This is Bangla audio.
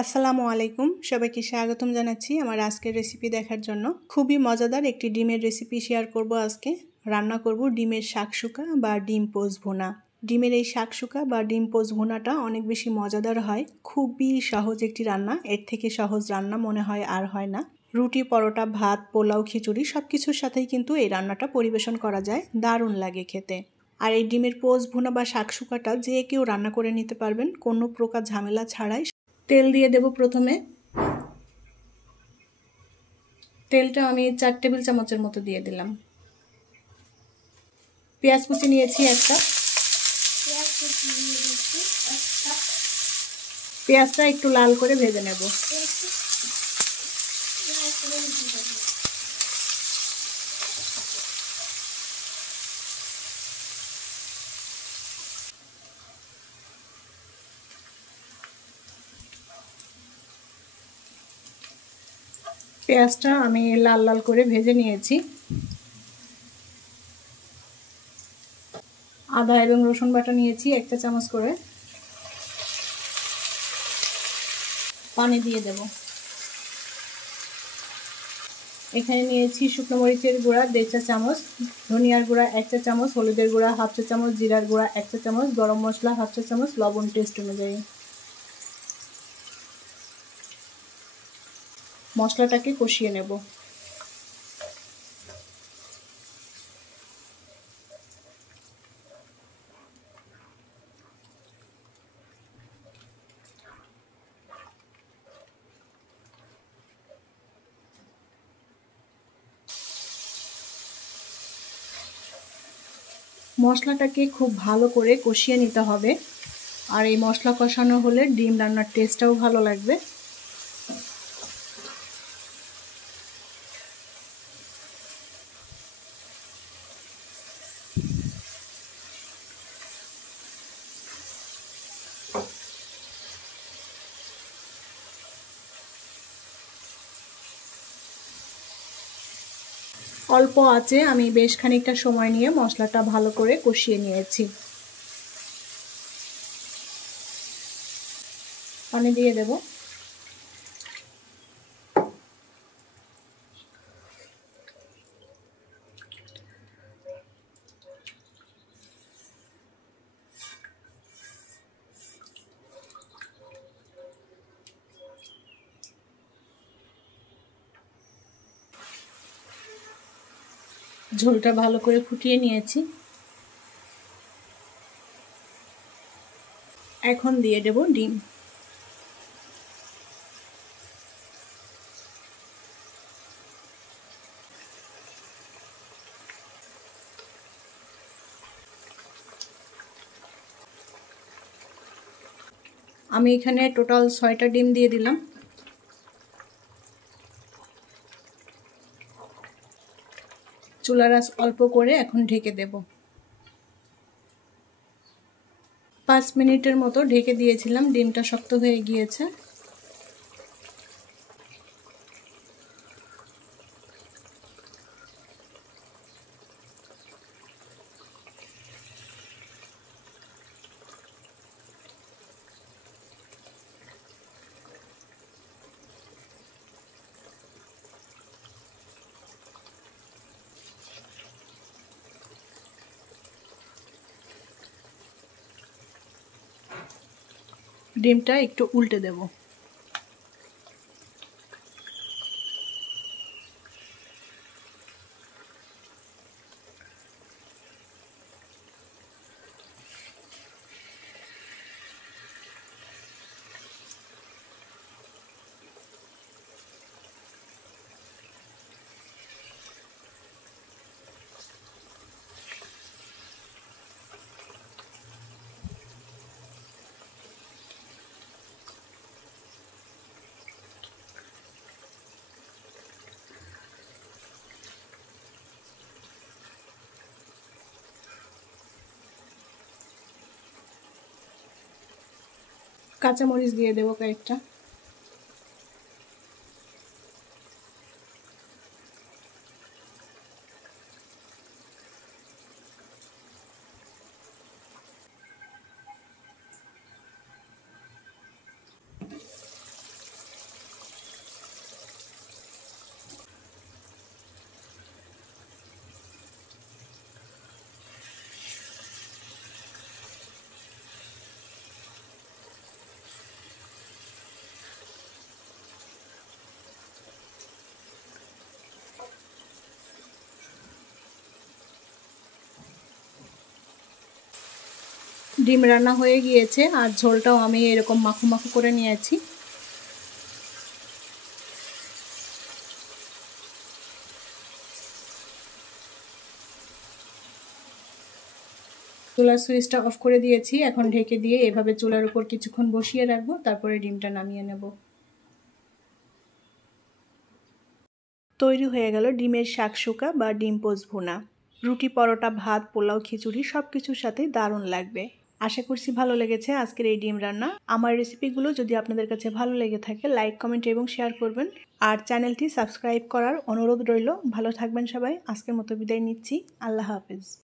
আসসালামু আলাইকুম, সবাইকে স্বাগতম জানাচ্ছি আমার আজকের রেসিপি দেখার জন্য। খুবই মজাদার একটি ডিমের রেসিপি শেয়ার করব। আজকে রান্না করব ডিমের শাকসুকা বা ডিম পোচ ভুনা। ডিমের এই শাকসুকা বা ডিম পোচ ভুনাটা অনেক বেশি মজাদার হয়। খুবই সহজ একটি রান্না, এর থেকে সহজ রান্না মনে হয় আর হয় না। রুটি, পরোটা, ভাত, পোলাও, খিচুড়ি সব কিছুর সাথেই কিন্তু এই রান্নাটা পরিবেশন করা যায়, দারুণ লাগে খেতে। আর এই ডিমের পোচ ভুনা বা শাকসুকাটা যে কেউ রান্না করে নিতে পারবেন কোনো প্রকার ঝামেলা ছাড়াই। তেল দিয়ে দেব। প্রথমে তেলটা আমি 4 টেবিল চামচের মতো দিয়ে দিলাম। পেঁয়াজ কুচি নিয়েছি একটা। পেঁয়াজটা একটু লাল করে ভেজে নেব। পেঁয়াজটা আমি লাল লাল করে ভেজে নিয়েছি। আদা এবং রসুন বাটা নিয়েছি 1 চা চামচ করে। পানি দিয়ে দেব। এখানে নিয়েছি শুকনো মরিচের গুঁড়া 1.5 চা চামচ, ধনিয়ার গুঁড়া 1 চা চামচ, হলুদের গুঁড়া 1/2 চা চামচ, জিরার গুঁড়া 1 চা চামচ, গরম মশলা 1/2 চা চামচ, লবণ টেস্ট অনুযায়ী। মশলাটাকে কষিয়ে নেব। মশলাটাকে খুব ভালো করে কষিয়ে নিতে হবে। আর এই মশলা কষানো হলে ডিম রান্নার টেস্টটাও ভালো লাগবে। অল্প আঁচে আমি বেশ খানিকটা সময় নিয়ে মশলাটা ভালো করে কষিয়ে নিয়েছি। পানি দিয়ে দেব। ঝোলটা ভালো করে ফুটিয়ে নিয়েছি। এখন দিয়ে দেব ডিম। আমি এখানে টোটাল 6টা ডিম দিয়ে দিলাম। চুলার আঁচ অল্প করে এখন ঢেকে দেব। 5 মিনিটের মতো ঢেকে দিয়েছিলাম, ডিমটা শক্ত হয়ে গিয়েছে। ডিমটা একটু উল্টে দেব। কাঁচামরিচ দিয়ে দেব কয়েকটা। ডিম রান্না হয়ে গিয়েছে আর ঝোলটাও আমি এরকম মাখো মাখো করে নিয়েছি। চুলার সুইচটা অফ করে দিয়েছি। এখন ঢেকে দিয়ে এভাবে চুলার উপর কিছুক্ষণ বসিয়ে রাখবো, তারপরে ডিমটা নামিয়ে নেব। তৈরি হয়ে গেল ডিমের শাকসুকা বা ডিম পোচ ভুনা। রুটি, পরোটা, ভাত, পোলাও, খিচুড়ি সব কিছুর সাথেই দারুণ লাগবে। আশা করছি ভালো লেগেছে আজকের এই ডিম রান্না। আমার রেসিপিগুলো যদি আপনাদের কাছে ভালো লেগে থাকে লাইক, কমেন্ট এবং শেয়ার করবেন। আর চ্যানেলটি সাবস্ক্রাইব করার অনুরোধ রইল। ভালো থাকবেন সবাই। আজকের মতো বিদায় নিচ্ছি। আল্লাহ হাফেজ।